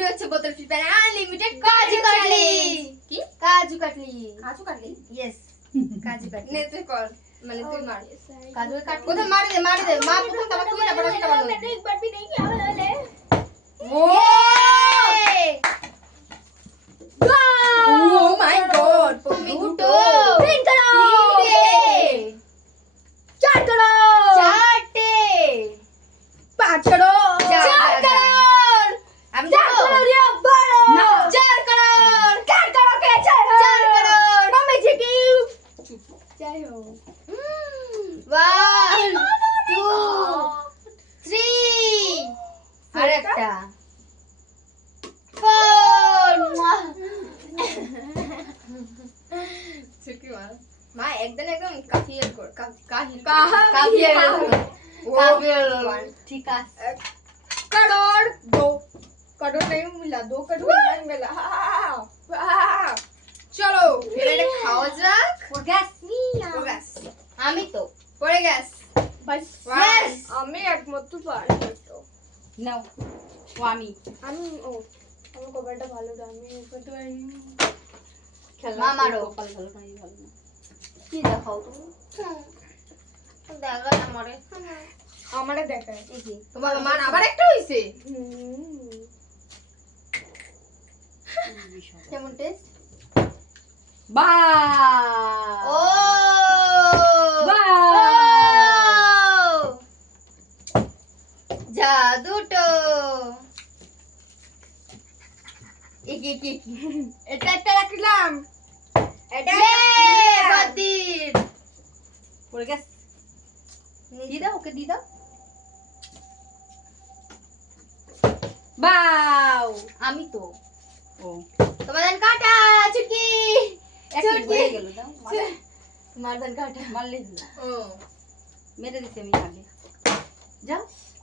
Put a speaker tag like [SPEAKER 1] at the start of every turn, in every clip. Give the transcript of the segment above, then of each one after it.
[SPEAKER 1] শুরু হচ্ছে বোতল free fire unlimited kaju katli কি কাজু কাটলি কাজু কাটলি यस কাজু কাটলি নে তুই কর মানে তুই মার কাজু কাট ওটা মার দে মার দে মার প্রথম কাটা তুমি না বড় কাটা
[SPEAKER 2] मैंने एक बार भी नहीं किया वाले
[SPEAKER 1] oh wow
[SPEAKER 2] oh my god তুমি দুটো
[SPEAKER 1] তিন করো চার করো
[SPEAKER 2] চারটে
[SPEAKER 1] পাঁচ করো one two three আরেকটা four ছুটি মার মা একদম একদম কাফিয়ে কর কাফিয়ে কাফিয়ে काफियर ठीक है करोड़ दो करोड़ नहीं मिला दो करोड़ नहीं मिला हाँ, हाँ, चलो फिर खाओ
[SPEAKER 2] जरा আমি তো
[SPEAKER 1] পড়ে গেছ আমি একমাত্র পারি তো
[SPEAKER 2] নাও ও আমি
[SPEAKER 1] আমি ও আমার কপালটা ভালো না আমি একটু
[SPEAKER 2] মারো কপাল ভালো না ভালো না কি দেখাও তুমি দেখা আমারে
[SPEAKER 1] আমারে দেখায় তোমার মান আবার একটু হইছে কেমন টেস্ট বা দুটো এটা একটা রাখলাম এটা
[SPEAKER 2] বদির পড়ে গেছে দিদা ওকে দিদা
[SPEAKER 1] বাও
[SPEAKER 2] আমি তো ও তোমাদের কাটা চুটকি চুটকি গেল দাও মারদান কাটা মারলে ও মেরে দিতে আমি আগে যাও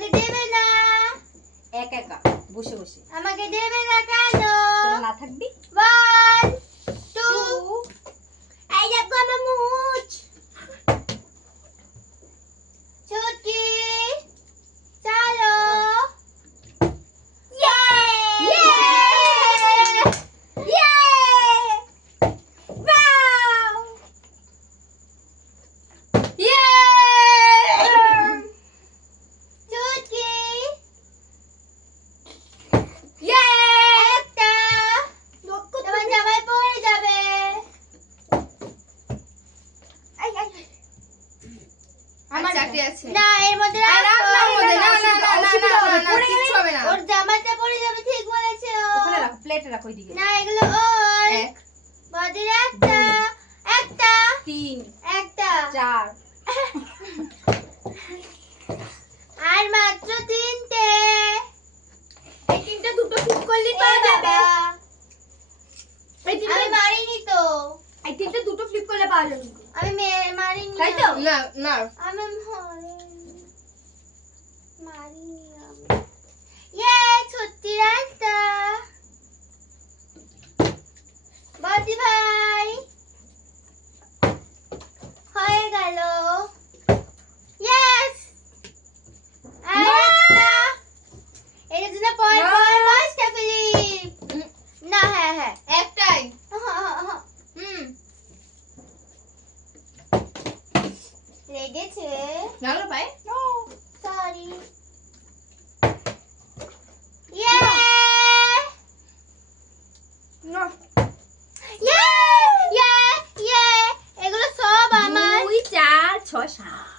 [SPEAKER 2] আমাকে দেবে না
[SPEAKER 1] এক একা বসে বসে
[SPEAKER 2] আমাকে দেবে না কেন না থাকবি বা আর মাত্র
[SPEAKER 1] তিনটে এই দুটো ঠিক করলে পাওয়া যাবে
[SPEAKER 2] আমি মারিনি তো
[SPEAKER 1] এই তিনটা দুটো ফ্লিপ করলে পাওয়া যাবে
[SPEAKER 2] আমি মেয়ে No, no. I'm in holding Mario. Yay, tutti resta. Bye, bye. Ready to? Now play? No. Sorry. Yeah. No. Yeah. Yeah. Yeah. 이걸로 써봐만.
[SPEAKER 1] 무이자 저샤.